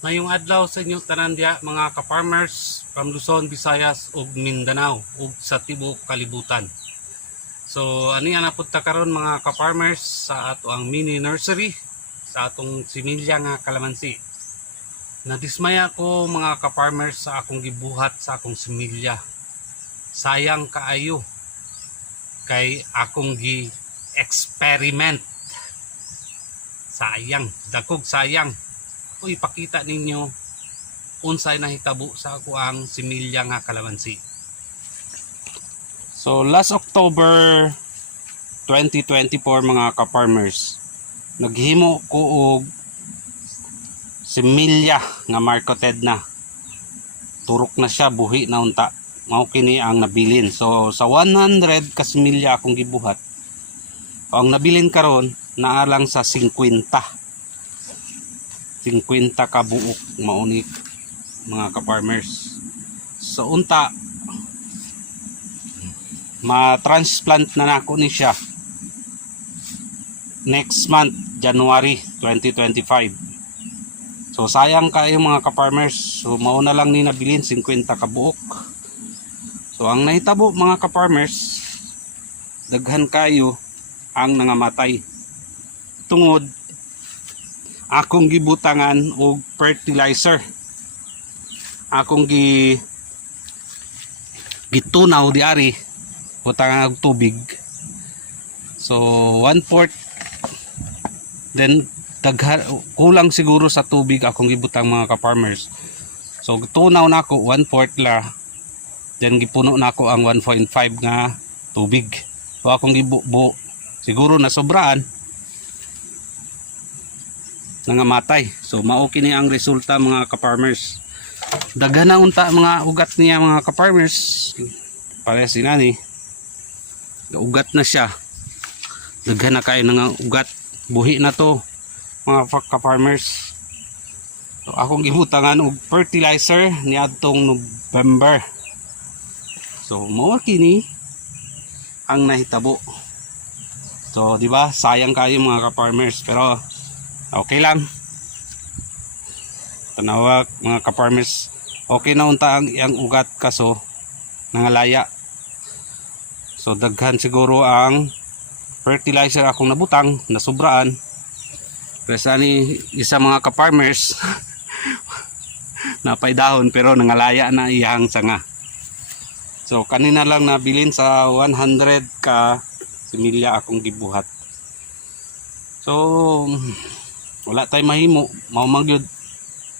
Mayong adlaw sa inyo tanan diha mga ka-farmers from Luzon, Visayas ug Mindanao ug sa tibuok kalibutan. So ani ana pud ta karon mga ka-farmers sa ato ang mini nursery sa atong similya nga kalamansi. Nadismaya ko mga ka-farmers sa akong gibuhat sa akong similya. Sayang kaayo kay akong gi-experiment. Sayang, dakog sayang. Uy, ipakita ninyo unsay nahitabo sa ako ang similya nga kalamansi. So last October 2024 mga ka-farmers, naghimo ko og similya nga marketed na. Turok na siya, buhi na unta. Mao kini ang nabilin. So sa 100 ka similya akong gibuhat, ang nabilin karon naa lang sa 50 ka buok maunik mga ka-farmers. So unta ma-transplant na nako ni siya next month, January 2025. So sayang kayo mga ka-farmers. So mao na lang ni nabilin 50 ka buok. So ang nahitabo mga ka-farmers, daghan kayo ang nangamatay tungod akong gibutangan og fertilizer. Akong gitunaw diari, butangan og tubig. So 1/4, then kulang siguro sa tubig akong gibutang mga ka-farmers. So gitunaw nako 1/4 la, then gipuno nako ang 1.5 nga tubig. So akong gibubo siguro na sobraan nangamatay. So mao kini ang resulta mga ka-farmers. Daghan na unta mga ugat niya mga ka-farmers. Parehas sinani. Ugat na siya. Daghan na kayo ng ugat. Buhi na to mga ka-farmers. So akong gibutangan og fertilizer niadtong November. So mao kini ang nahitabo. So di ba sayang kayo mga ka-farmers, pero okay lang. Tanawa mga ka-farmers, okay na unta ang iyang ugat kaso nangalaya. So daghan siguro ang fertilizer akong nabutang, nasubraan. Kasi ani isa mga ka-farmers napay dahon pero nangalaya na iyang sanga. So kanina lang nabilin sa 100 ka similya akong gibuhat. So wala tay mahimo, mao magyud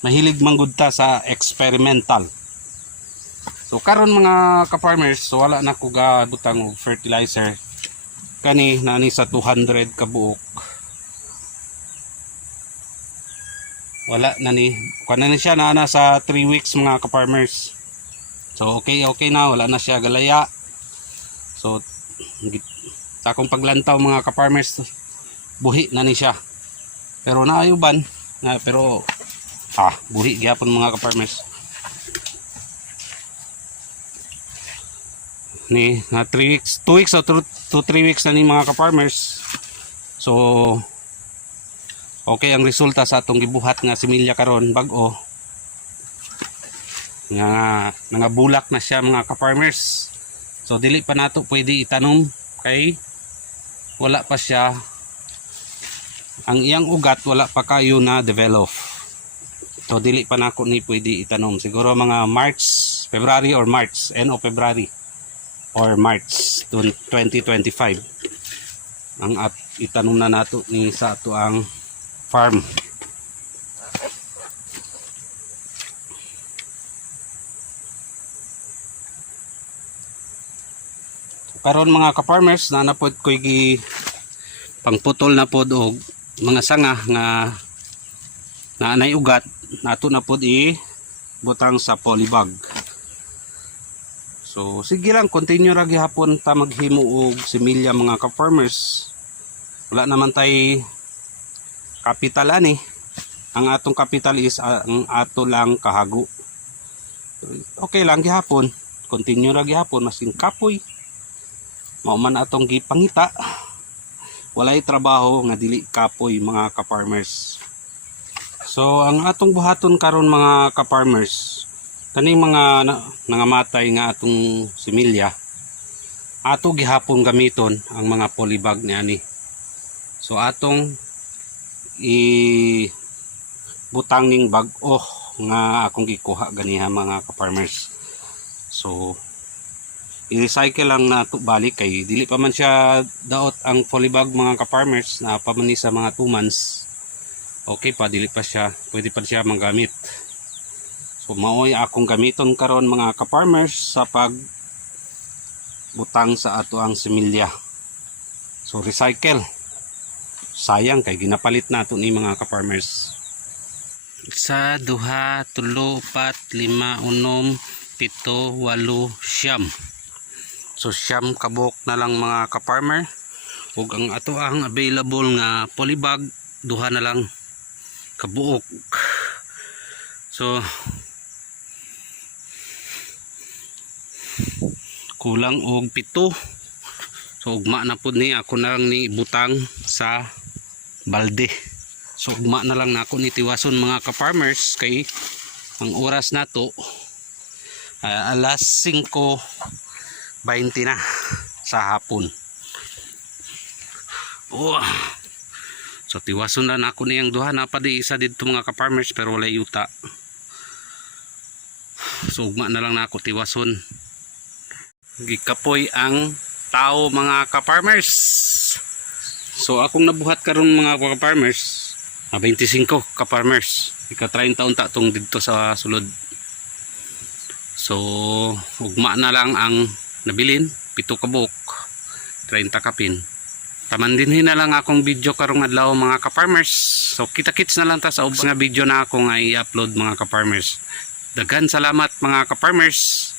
mahilig manggud ta sa experimental. So karon mga ka-farmers, so wala na ko gabutang og fertilizer. Kani nani sa 200 ka buok. Wala na ni, kana na siya na sa 3 weeks mga ka-farmers. So okay na, wala na siya galaya. So sa akong paglantaw mga ka-farmers, buhi na ni siya. Pero naayuban na, pero buhi gyapon mga ka-farmers. Ni na 3 weeks, 2 weeks to 3 weeks na ni mga ka-farmers. So okay ang resulta sa atong gibuhat nga similya karon bag-o. Nga bulak na siya mga ka-farmers. So dili pa nato pwede itanom kay wala pa siya, ang iyang ugat wala pa kayo na develop. So dili pa nako ni pwede itanom. Siguro mga March, February or March, end of February or March 2025 ang itanom na nato ni sa ato ang farm. So, karon mga ka-farmers, nanapod ko pangputol na pod og mga sanga nga naanay ugat, nato na pod butang sa polybag. So sige lang, continue ra gihapon ta maghimo og similya mga ka-farmers. Wala naman tay kapital ani. Ang atong kapital is ang ato lang kahago. Okay lang gihapon, continue ra gihapon masin kapoy mao man atong gipangita. Walay trabaho nga dili kapoy mga ka-farmers. So ang atong buhaton karon mga ka-farmers, kaning mga nangamatay nga atong similya, ato gihapon gamiton ang mga polybag niani. So atong butang ning bag-o nga akong gikuha ganiha mga ka-farmers. So i-recycle lang na to balik kay dili pa man siya daot ang polybag mga ka-farmers, na pa man ni sa mga 2 months. Okay pa, dili pa siya, pwede pa siya magamit. So maoy akong gamiton karon mga ka-farmers sa pag butang sa ato ang similya. So recycle. Sayang kay ginapalit nato ni mga ka-farmers. Sa 2, 3, 4, 5, 6, 7, 8, 9. So siyam kabok na lang mga ka-farmer. Ug ang ato ang available nga polybag 2 na lang kabuok. So kulang og 7. So ugma na pud ni ako na lang ni butang sa balde. So ugma na lang nako ni tiwason mga ka-farmers kay ang oras nato alas 5:20 na sa hapon. So tiwason na ako niyang 2 na pa di isa dito mga ka-farmers pero wala yuta. So ugma na lang na ako tiwason. Gikapoy ang tao mga ka-farmers. So akong nabuhat karon mga ka-farmers, 25 ka-farmers. Ika-30 taon ta tong dito sa sulod. So ugma na lang ang nabilin, 7 kabok, 30 kapin. Tamandinhin na lang akong video karong adlaw mga ka-farmers. So kita-kits na lang ta sa ubos nga video na ako nga i-upload mga ka-farmers. Daghan salamat mga ka-farmers.